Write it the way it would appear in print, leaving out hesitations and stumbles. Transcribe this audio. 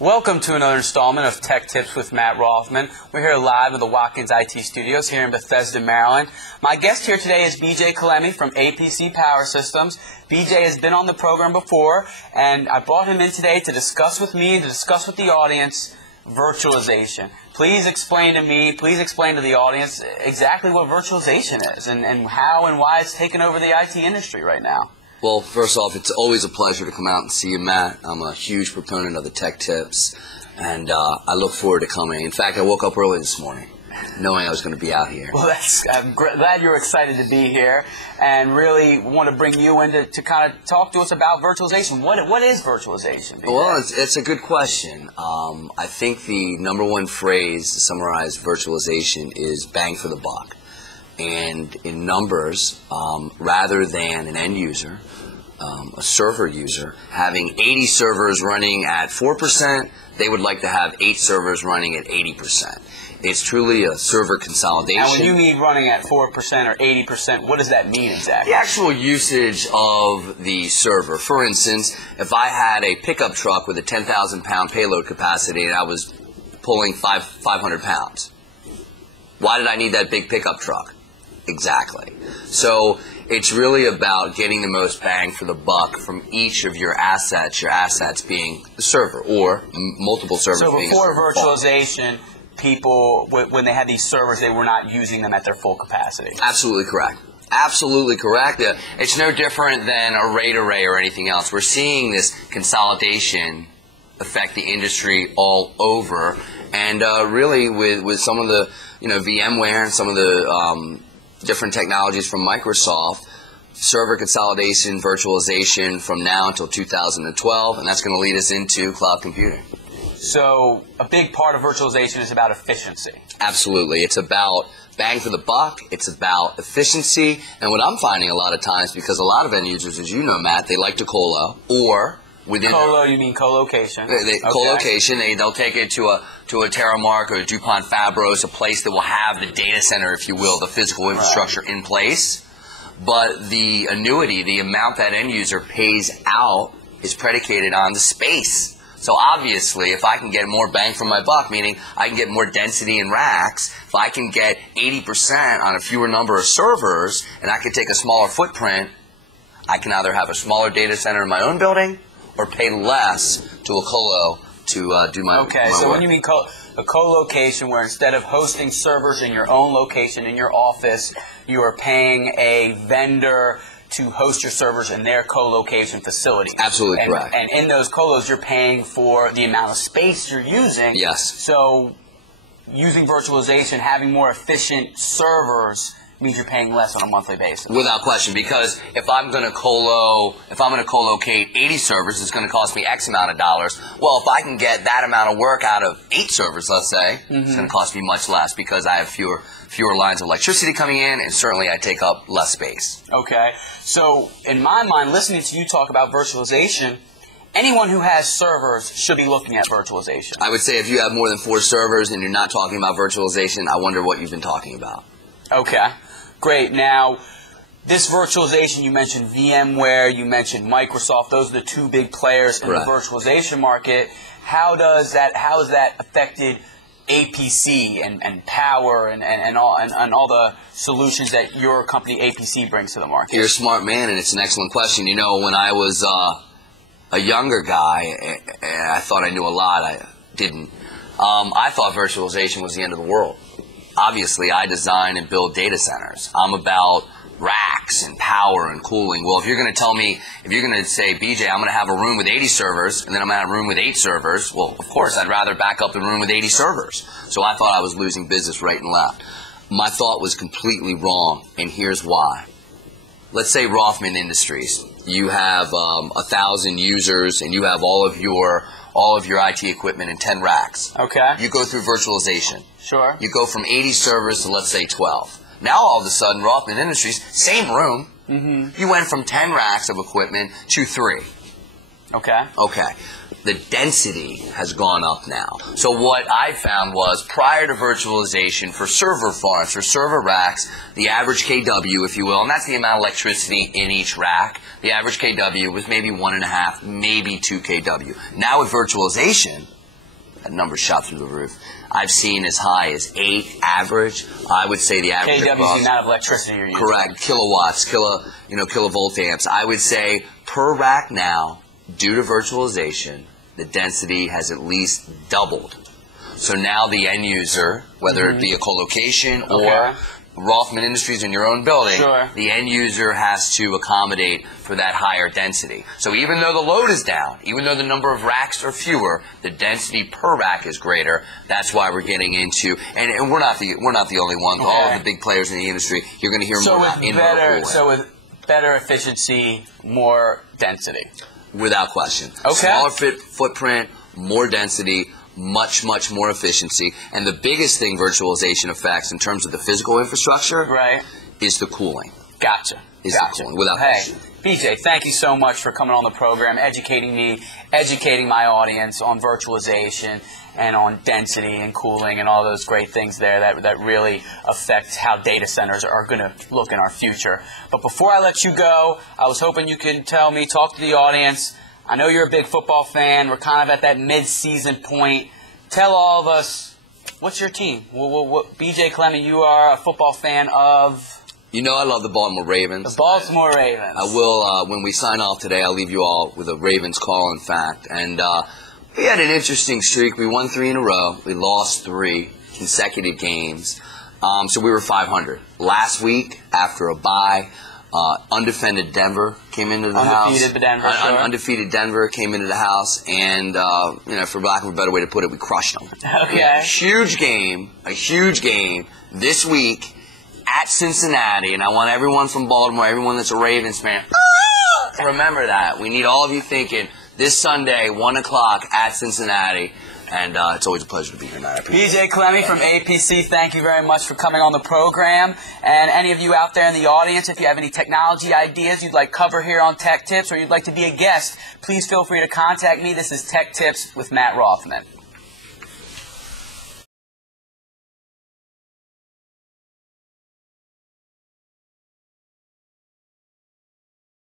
Welcome to another installment of Tech Tips with Matt Rothman. We're here live at the Watkins IT Studios here in Bethesda, Maryland. My guest here today is Chillemi from APC Power Systems. BJ has been on the program before, and I brought him in today to discuss with me, to discuss with the audience, virtualization. Please explain to me, please explain to the audience exactly what virtualization is and how and why it's taken over the IT industry right now. Well, first off, it's always a pleasure to come out and see you, Matt. I'm a huge proponent of the tech tips, and I look forward to coming. In fact, I woke up early this morning, knowing I was going to be out here. Well, I'm glad you're excited to be here, and really want to bring you in to kind of talk to us about virtualization. What is virtualization? Well, it's a good question. I think the number one phrase to summarize virtualization is bang for the buck. And in numbers, rather than an end user, a server user, having 80 servers running at 4%, they would like to have 8 servers running at 80%. It's truly a server consolidation. Now, when you mean running at 4% or 80%, what does that mean exactly? The actual usage of the server. For instance, if I had a pickup truck with a 10,000-pound payload capacity and I was pulling 500 pounds, why did I need that big pickup truck? Exactly. So it's really about getting the most bang for the buck from each of your assets being the server or multiple servers being a server. So before virtualization, people, when they had these servers, they were not using them at their full capacity. Absolutely correct. Absolutely correct. It's no different than a RAID array or anything else. We're seeing this consolidation affect the industry all over, and really with some of the VMware and some of the different technologies from Microsoft, server consolidation, virtualization from now until 2012, and that's going to lead us into cloud computing. So a big part of virtualization is about efficiency. Absolutely. It's about bang for the buck. It's about efficiency. And what I'm finding a lot of times, because a lot of end users, as you know, Matt, they like to colo or within colo, you mean co-location? Okay. Co-location. They'll take it to a Terramark or a DuPont Fabros, a place that will have the data center, if you will, the physical infrastructure in place. But the annuity, the amount that end user pays out, is predicated on the space. So obviously, if I can get more bang for my buck, meaning I can get more density in racks, if I can get 80% on a fewer number of servers, and I can take a smaller footprint, I can either have a smaller data center in my own building or pay less to a colo to do my Okay, my so work. when you mean a co-location, where instead of hosting servers in your own location in your office, you are paying a vendor to host your servers in their co-location facility. Absolutely correct. And in those colos, you're paying for the amount of space you're using. Yes. So using virtualization, having more efficient servers means you're paying less on a monthly basis. Without question, because if I'm going to co-locate 80 servers, it's going to cost me X amount of dollars. Well, if I can get that amount of work out of 8 servers, let's say, it's going to cost me much less because I have fewer lines of electricity coming in, and certainly I take up less space. Okay. So in my mind, listening to you talk about virtualization, anyone who has servers should be looking at virtualization. I would say if you have more than 4 servers and you're not talking about virtualization, I wonder what you've been talking about. Okay. Great. Now, this virtualization, you mentioned VMware, you mentioned Microsoft. Those are the 2 big players in the virtualization market. How has that affected APC and Power and all the solutions that your company APC brings to the market? You're a smart man, and it's an excellent question. You know, when I was a younger guy, and I thought I knew a lot, I didn't. I thought virtualization was the end of the world. Obviously, I design and build data centers. I'm about racks and power and cooling. Well, if you're going to tell me, if you're going to say, BJ, I'm going to have a room with 80 servers, and then I'm going to have a room with 8 servers, well, of course, I'd rather back up the room with 80 servers. So I thought I was losing business right and left. My thought was completely wrong, and here's why. Let's say Rothman Industries. You have 1,000 users, and you have all of your IT equipment in 10 racks. Okay. You go through virtualization. Sure. You go from 80 servers to, let's say, 12. Now, all of a sudden, Rothman Industries, same room, you went from 10 racks of equipment to 3. Okay. Okay. The density has gone up now. So what I found was prior to virtualization for server farms, for server racks, the average KW, if you will, and that's the amount of electricity in each rack, the average KW was maybe 1.5, maybe 2 KW. Now with virtualization, that number shot through the roof. I've seen as high as 8 average. I would say the average kW across, is the amount of electricity you're using. correct, kilowatts, kilovolt amps. I would say per rack now, due to virtualization, the density has at least doubled. So now the end user, whether it be a co-location or Rothman Industries in your own building, the end user has to accommodate for that higher density. So even though the load is down, even though the number of racks are fewer, the density per rack is greater. That's why we're getting into, and we're not the only ones. All of the big players in the industry, you're going to hear more about indoor cooling. So with better efficiency, more density. Without question. Smaller footprint, more density, much more efficiency. And the biggest thing virtualization affects in terms of the physical infrastructure is the cooling. Gotcha. The cooling, without question. BJ, thank you so much for coming on the program, educating me, educating my audience on virtualization and on density and cooling and all those great things there that really affect how data centers are going to look in our future. But before I let you go, I was hoping you could talk to the audience. I know you're a big football fan. We're kind of at that mid-season point. Tell all of us, what's your team? BJ Chillemi, you are a football fan of? You know I love the Baltimore Ravens. The Baltimore Ravens. I will, when we sign off today, I'll leave you all with a Ravens call, in fact. And we had an interesting streak. We won 3 in a row. We lost 3 consecutive games. So we were 500. Last week, after a bye, undefended Denver came into the house. Undefeated Denver came into the house, and for lack of a better way to put it, we crushed them. Okay. Huge game, a huge game this week at Cincinnati, and I want everyone from Baltimore, everyone that's a Ravens fan, remember that. We need all of you thinking this Sunday, 1 o'clock at Cincinnati. And it's always a pleasure to be here, Matt. BJ Chillemi from APC, thank you very much for coming on the program. And any of you out there in the audience, if you have any technology ideas you'd like cover here on Tech Tips or you'd like to be a guest, please feel free to contact me. This is Tech Tips with Matt Rothman.